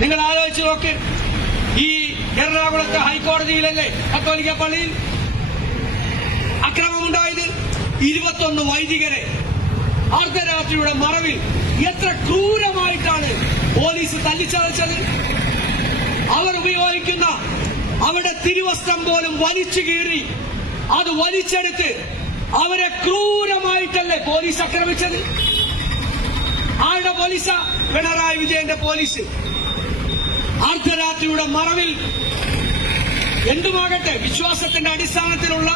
നിങ്ങൾ ആലോചിച്ച് നോക്ക്. ഈ എറണാകുളത്തെ ഹൈക്കോടതിയിലല്ലേ കത്തോലിക്ക പള്ളിയിൽ അക്രമമുണ്ടായത് ഇരുപത്തൊന്ന് വൈദികരെ അർദ്ധരാത്രിയുടെ മറവിൽ എത്ര ക്രൂരമായിട്ടാണ് പോലീസ് തല്ലിച്ചതച്ചത് അവർ ഉപയോഗിക്കുന്ന അവരുടെ തിരുവസ്ത്രം പോലും വലിച്ചു കീറി അത് വലിച്ചെടുത്ത് അവരെ ക്രൂരമായിട്ടല്ലേ പോലീസ് ആക്രമിച്ചത്? ആരുടെ പോലീസാ? പിണറായി വിജയന്റെ പോലീസ്. അർദ്ധരാത്രിയുടെ മറവിൽ എന്തുമാകട്ടെ വിശ്വാസത്തിന്റെ അടിസ്ഥാനത്തിലുള്ള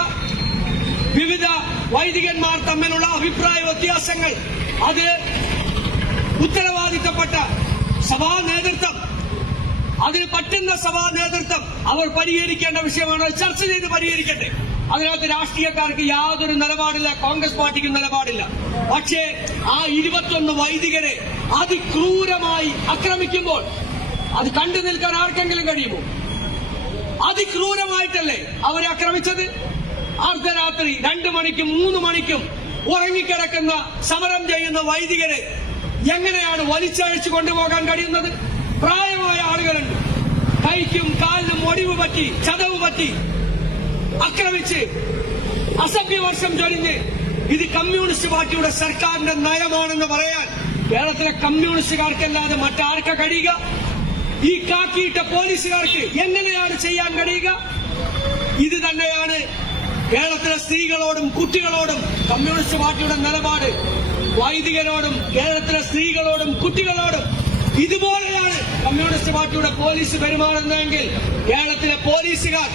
വിവിധ വൈദികന്മാർ തമ്മിലുള്ള അഭിപ്രായ വ്യത്യാസങ്ങൾ അത് ഉത്തരവാദിത്തപ്പെട്ട സഭാ നേതൃത്വം അതിന് പറ്റുന്ന സഭാ നേതൃത്വം അവർ പരിഹരിക്കേണ്ട വിഷയമാണ് ചർച്ച ചെയ്ത് പരിഹരിക്കട്ടെ. അതിനകത്ത് രാഷ്ട്രീയക്കാർക്ക് യാതൊരു നിലപാടില്ല കോൺഗ്രസ് പാർട്ടിക്ക് നിലപാടില്ല. പക്ഷേ ആ ഇരുപത്തൊന്ന് വൈദികരെ അതിക്രൂരമായി ആക്രമിക്കുമ്പോൾ അത് കണ്ടു നിൽക്കാൻ ആർക്കെങ്കിലും കഴിയുമോ? അതിക്രൂരമായിട്ടല്ലേ അവരെ ആക്രമിച്ചത്? അർദ്ധരാത്രി രണ്ടു മണിക്കും മൂന്ന് മണിക്കും ഉറങ്ങിക്കിടക്കുന്ന സമരം ചെയ്യുന്ന വൈദികരെ എങ്ങനെയാണ് വലിച്ചഴിച്ചു കൊണ്ടുപോകാൻ കഴിയുന്നത്? പ്രായമായ ആളുകളുണ്ട്. കൈക്കും കാലിനും ഒടിവ് പറ്റി ചതവ് പറ്റി ആക്രമിച്ച് അസഭ്യവർഷം ചൊരിഞ്ഞ് ഇത് കമ്മ്യൂണിസ്റ്റ് പാർട്ടിയുടെ സർക്കാരിന്റെ നയമാണെന്ന് പറയാൻ കേരളത്തിലെ കമ്മ്യൂണിസ്റ്റുകാർക്കല്ലാതെ മറ്റാർക്ക കഴിയുക? ഈ കാക്കിയിട്ട പോലീസുകാർക്ക് എങ്ങനെയാണ് ചെയ്യാൻ കഴിയുക? ഇത് തന്നെയാണ് കേരളത്തിലെ സ്ത്രീകളോടും കുട്ടികളോടും കമ്മ്യൂണിസ്റ്റ് പാർട്ടിയുടെ നിലപാട്. വൈദികരോടും കേരളത്തിലെ സ്ത്രീകളോടും കുട്ടികളോടും ഇതുപോലെയാണ് കമ്മ്യൂണിസ്റ്റ് പാർട്ടിയുടെ പോലീസ് പെരുമാറുന്നതെങ്കിൽ കേരളത്തിലെ പോലീസുകാർ